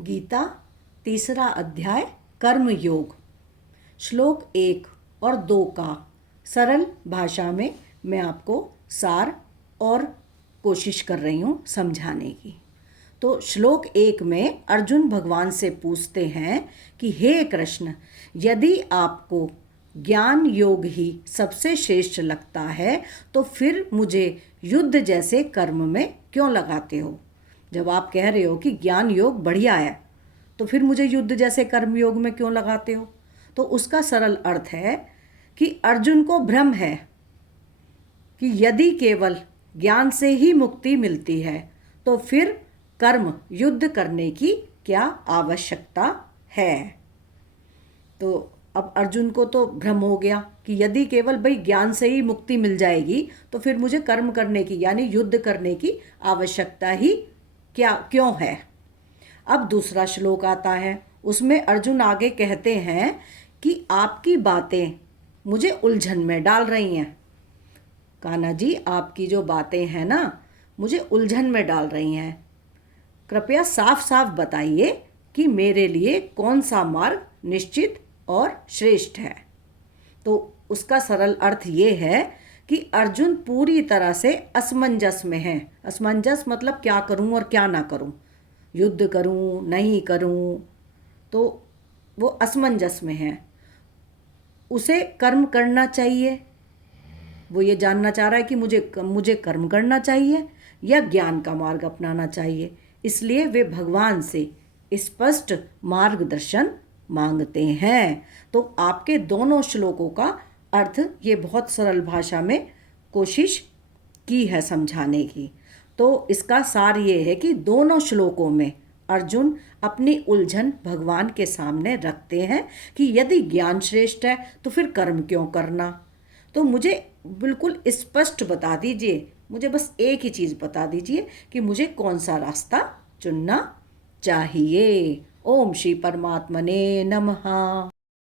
गीता तीसरा अध्याय कर्म योग। श्लोक 1 और 2 का सरल भाषा में मैं आपको सार और कोशिश कर रही हूँ समझाने की। तो श्लोक 1 में अर्जुन भगवान से पूछते हैं कि हे कृष्ण, यदि आपको ज्ञान योग ही सबसे श्रेष्ठ लगता है तो फिर मुझे युद्ध जैसे कर्म में क्यों लगाते हो। जब आप कह रहे हो कि ज्ञान योग बढ़िया है तो फिर मुझे युद्ध जैसे कर्म योग में क्यों लगाते हो। तो उसका सरल अर्थ है कि अर्जुन को भ्रम है कि यदि केवल ज्ञान से ही मुक्ति मिलती है तो फिर कर्म युद्ध करने की क्या आवश्यकता है। तो अब अर्जुन को तो भ्रम हो गया कि यदि केवल भाई ज्ञान से ही मुक्ति मिल जाएगी तो फिर मुझे कर्म करने की यानी युद्ध करने की आवश्यकता ही क्यों है। अब दूसरा श्लोक आता है, उसमें अर्जुन आगे कहते हैं कि आपकी बातें मुझे उलझन में डाल रही हैं। कान्हा जी, आपकी जो बातें हैं ना मुझे उलझन में डाल रही हैं। कृपया साफ साफ बताइए कि मेरे लिए कौन सा मार्ग निश्चित और श्रेष्ठ है। तो उसका सरल अर्थ ये है कि अर्जुन पूरी तरह से असमंजस में है। असमंजस मतलब क्या करूं और क्या ना करूं, युद्ध करूं नहीं करूं, तो वो असमंजस में है। उसे कर्म करना चाहिए, वो ये जानना चाह रहा है कि मुझे कर्म करना चाहिए या ज्ञान का मार्ग अपनाना चाहिए। इसलिए वे भगवान से स्पष्ट मार्गदर्शन मांगते हैं। तो आपके दोनों श्लोकों का अर्थ ये बहुत सरल भाषा में कोशिश की है समझाने की। तो इसका सार ये है कि दोनों श्लोकों में अर्जुन अपनी उलझन भगवान के सामने रखते हैं कि यदि ज्ञान श्रेष्ठ है तो फिर कर्म क्यों करना। तो मुझे बिल्कुल स्पष्ट बता दीजिए, मुझे बस एक ही चीज़ बता दीजिए कि मुझे कौन सा रास्ता चुनना चाहिए। ओम श्री परमात्मने नमः।